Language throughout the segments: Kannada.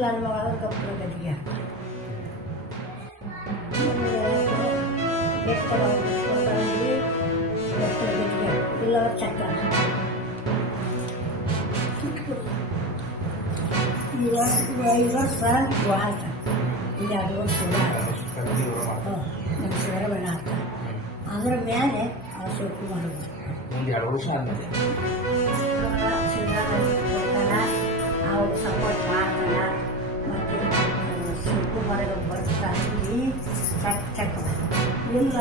ಇಲ್ಲ ಅನ್ನುವಾಗ ಕಪ್ಪು ಗಟ್ಟಿಗೆ ಇಲ್ಲ ಚಕ್ರ ಐದು ವರ್ಷ ಆಯ್ತು ಇಲ್ಲಿ 2 ವರ್ಷ ನಮ್ಮ ಶಿವರಮಣ ಅಂತ ಅದ್ರ ಮೇಲೆ ಅವ್ರು ಶೋಕು ಮಾಡೋದು ಒಂದು 2 ವರ್ಷ ಆದ್ಮೇಲೆ ಶಿವರಾಮ ಅವ್ರು ಸಪೋರ್ಟ್ ಮಾಡ್ತಾನ ಮತ್ತು ಶಿವಕುಮಾರ ಬರ್ತಾನೆ ಚಕ್ಕ ಇಲ್ಲ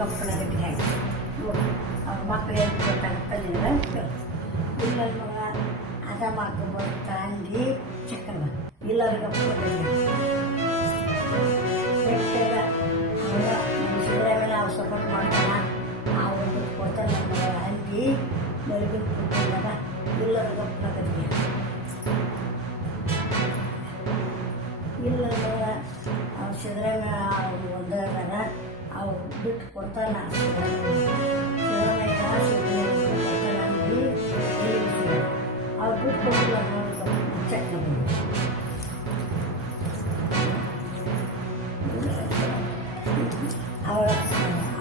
ಗಪ್ಪನ ಗಟ್ಟಿಗೆ ಆಯ್ತು ಅವ್ರ ಮಕ್ಕಳು ಏನು ಗೊತ್ತಾಗುತ್ತಲ್ಲ ಇಲ್ಲ ಮಗ ಅದ ಮಕ್ಕ ಬರ್ತಾ ಅಂದು ಚಕ್ಕಲ್ಲ ಇಲ್ಲದ ಗಪ್ಪನ ಗಟ್ಟಿಗೆ ನಮ್ಮ ಶಿವರಾಮನ ಅವ್ರು ಸಪೋರ್ಟ್ ಮಾಡ್ತಾನ ಅವ್ರು ಕೊಡ್ತಾರೆ ನಮ್ಮ ಅಂದು ಬೆಳಗ್ಗೆ ಕೊಡ್ತಾಗ ಇಲ್ಲದ ಗಪ್ಪನ ಗಟ್ಟಿಗೆ ಇಲ್ಲ ಅವ್ರು ಸಿದ್ದರಾಮ ಅವ್ರು ಒಂದಾರ ಅವ್ರು ಬಿಟ್ಟು ಕೊಡ್ತಾನ ಸಿದ್ದರಾಮಯ್ಯ ಕೊಡ್ತಾನ ಅಂದು ಅವ್ರು ಬಿಟ್ಟು ಕೊಟ್ಟಿಲ್ಲ ಚೆಕ್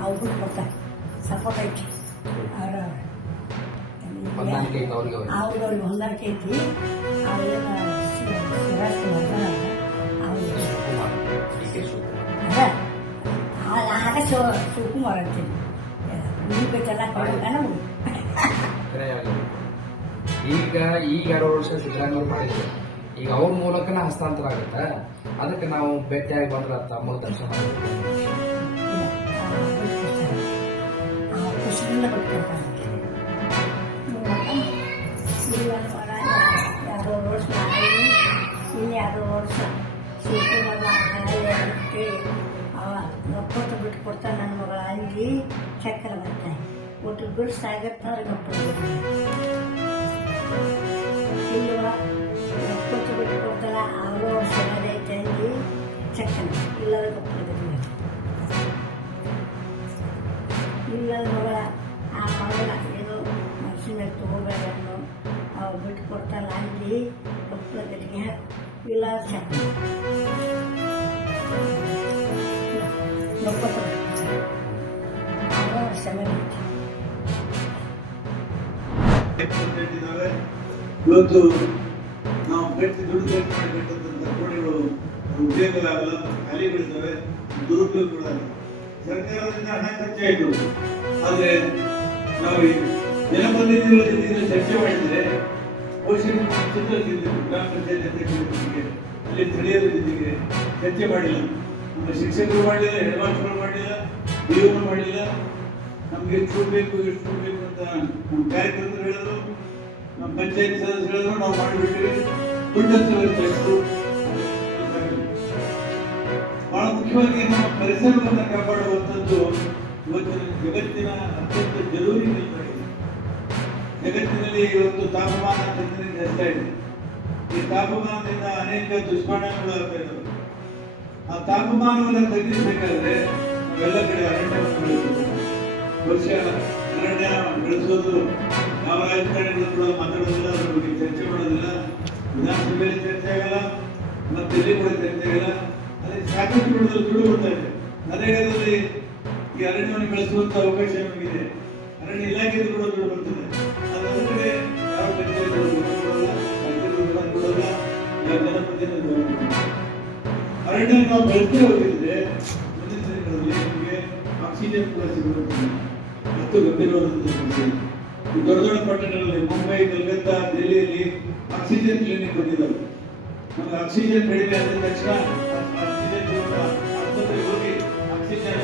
ಅವ್ರು ಬಿಟ್ಟು ಕೊಡ್ತಾರೆ ಸಪೋರ್ಟ್ ಐತಿ ಅವ್ರಿಗೆ ಹೊಂದಾಣಿಕೆ ಐತಿ ಅವ್ರೇನು ಆಗ ಶಿವಕುಮಾರ್ ಅಂತೀನಿ ನೀವು ಚೆನ್ನಾಗಿ ಈಗ 2 ವರ್ಷ ಸಿದ್ದರಾಮಯ್ಯ ಮಾಡಿದ್ರು ಈಗ ಅವ್ರ ಮೂಲಕನೇ ಹಸ್ತಾಂತರ ಆಗುತ್ತೆ ಅದಕ್ಕೆ ನಾವು ಭೇಟಿಯಾಗಿ ಬಂದ್ರೆ ತಮ್ಮ ದರ್ಶನ ಖುಷಿಯಿಂದ ಕೊಡ್ತಿರ್ತಾರೆ 2 ವರ್ಷ ಇನ್ನು 2 ವರ್ಷ ಶಿವಕುಮಾರ್ ಅವ ನೊಪ್ಪತ್ತು ಬಿಟ್ಟು ಕೊಡ್ತಾನೆ ನನ್ನ ಮಗಳ ಅಂಗಿ ಚಕ್ಕರ ಬರ್ತಾನೆ ಒಟ್ಟು ಬಿಟ್ಟು ಸಾಗತ್ತಾರೆ ಇಲ್ವ ನೊಪ್ಪತ್ತು ಬಿಟ್ಟು ಕೊಡ್ತಾನೆ ಅವರು ಸರಿಯಾದೈತೆ ಅಂಗಿ ಚಕ್ಕನ ಇಲ್ಲದ ಕೊಡ್ತಾರೆ ಇಲ್ಲದ ಮಗಳ ಆ ಮಗಳ ಏನು ಮನುಷ್ಯನ ತಗೋಬೇಡ ಅವ್ರು ಬಿಟ್ಟು ಕೊಡ್ತಾನೆ ಅಂಗಿ ಕೊಪ್ಪಳ ಗಟ್ಟಿಗೆ ಇಲ್ಲ ಚಕ್ಕನ ಇವತ್ತು ನಾವು ದುಡ್ಡು ಖರ್ಚು ಮಾಡಬೇಕಂತ ಕೋಣೆಗಳು ಉದ್ಯೋಗಗಳಾಗಲ್ಲ ಖಾಲಿಗಳಿದ್ದಾವೆ ದುರುಪಯೋಗಗಳಾಗಲ್ಲ ಸರ್ಕಾರದಿಂದ ಹಣ ಖರ್ಚಾಯಿತು ಆದರೆ ನಾವು ಜನಪ್ರತಿನಿಧಿಗಳ ಜೊತೆಗೆ ಚರ್ಚೆ ಮಾಡಿದರೆ ಬಹುಶಃ ಗ್ರಾಮ ಪಂಚಾಯತ್ ಅಧ್ಯಕ್ಷರೊಂದಿಗೆ ಅಲ್ಲಿ ಸ್ಥಳೀಯರ ಜೊತೆಗೆ ಚರ್ಚೆ ಮಾಡಿಲ್ಲ ನಮ್ಮ ಶಿಕ್ಷಕರು ಮಾಡಲಿಲ್ಲ ಹೆಡ್ ಮಾಸ್ಟರ್ಗಳು ಮಾಡಲಿಲ್ಲ ಬಿಒಗಳು ಮಾಡಲಿಲ್ಲ ನಮಗೆ ಎಷ್ಟು ಬೇಕು ಅಂತ ನಮ್ಮ ಕಾರ್ಯಕರ್ತರು ಹೇಳಿದ್ರು ನಮ್ಮ ಪಂಚಾಯತ್ ಸದಸ್ಯರು ಹೇಳಿದ್ರು ನಾವು ಮಾಡಿಬಿಟ್ಟಿವಿ ದುಡ್ಡಂತವರು ಬಹಳ ಮುಖ್ಯವಾಗಿ ನಮ್ಮ ಪರಿಸರವನ್ನು ಕಾಪಾಡುವಂಥದ್ದು ಇವತ್ತಿನ ಜಗತ್ತಿನ ಅತ್ಯಂತ ಜರೂರಿ ಕೆಲಸವಾಗಿದೆ. ಜಗತ್ತಿನಲ್ಲಿ ಇವತ್ತು ತಾಪಮಾನ ದಿನದಿಂದ ಹೆಚ್ಚಾ ಇದೆ. ಈ ತಾಪಮಾನದಿಂದ ಅನೇಕ ದುಷ್ಪರಿಣಾಮಗಳು ಆಗ್ತಾ ಇದ್ದಾವೆ. ಆ ತಾಪಮಾನವನ್ನು ತಗ್ಗಿಸಬೇಕಾದ್ರೆ ನಾವೆಲ್ಲ ಕಡೆ ಅರಣ್ಯವನ್ನು ಬೆಳೆಸಬೇಕು. ಬಹುಶಃ ಅರಣ್ಯ ಬೆಳೆಸೋದು ಯಾವ ರಾಜಕಾರಣಿಗಳು ಕೂಡ ಮಾತಾಡೋದಿಲ್ಲ, ಅದ್ರ ಬಗ್ಗೆ ಚರ್ಚೆ ಮಾಡೋದಿಲ್ಲ, ವಿಧಾನಸಭೆಯಲ್ಲಿ ಚರ್ಚೆ ಆಗಲ್ಲ, ಮತ್ತೆ ಇಲ್ಲಿ ಕೂಡ ಚರ್ಚೆ ಆಗಲ್ಲ. ಅದೇ ಸಾಕಷ್ಟು ದುಡ್ಡು ಬರ್ತಾ ಇದೆ. ನರೇಗಾದಲ್ಲಿ ಈ ಅರಣ್ಯವನ್ನು ಬೆಳೆಸುವಂತ ಅವಕಾಶ ನಮಗಿದೆ. ಅರಣ್ಯ ಇಲಾಖೆದು ಕೂಡ ದುಡ್ಡು ಬರ್ತದೆ. ಅದರ ಕಡೆ ಯಾವ ಪಂಚಾಯತ್ ಕೊಡಲ್ಲ, ಕೊಡಲ್ಲ, ಯಾವ ಜನಪ್ರತಿನಿಧಿಗಳು ಅರಣ್ಯ ನಾವು ಬೆಳೆಸದೇ ಹೋಗಿದ್ರೆ ಮುಂದಿನ ದಿನಗಳಲ್ಲಿ ನಮಗೆ ಆಕ್ಸಿಜನ್ ಕೂಡ ಸಿಗುತ್ತದೆ. ಅಷ್ಟು ಗಂಭೀರವಾದಂತಹ ಸಮಸ್ಯೆ. ದೊಡ್ಡ ದೊಡ್ಡ ಪಟ್ಟಣಗಳಲ್ಲಿ ಮುಂಬೈ, ಕಲ್ಕತ್ತಾ, ದೆಹಲಿಯಲ್ಲಿ ಆಕ್ಸಿಜನ್ ಕ್ಲಿನಿಕ್ ಬಂದಿದ್ದಾವೆ. ನಮಗೆ ಆಕ್ಸಿಜನ್ ಕಡಿಮೆ ಆದ ತಕ್ಷಣ ಆಕ್ಸಿಜನ್ ಆಸ್ಪತ್ರೆಗೆ ಹೋಗಿ ಆಕ್ಸಿಜನ್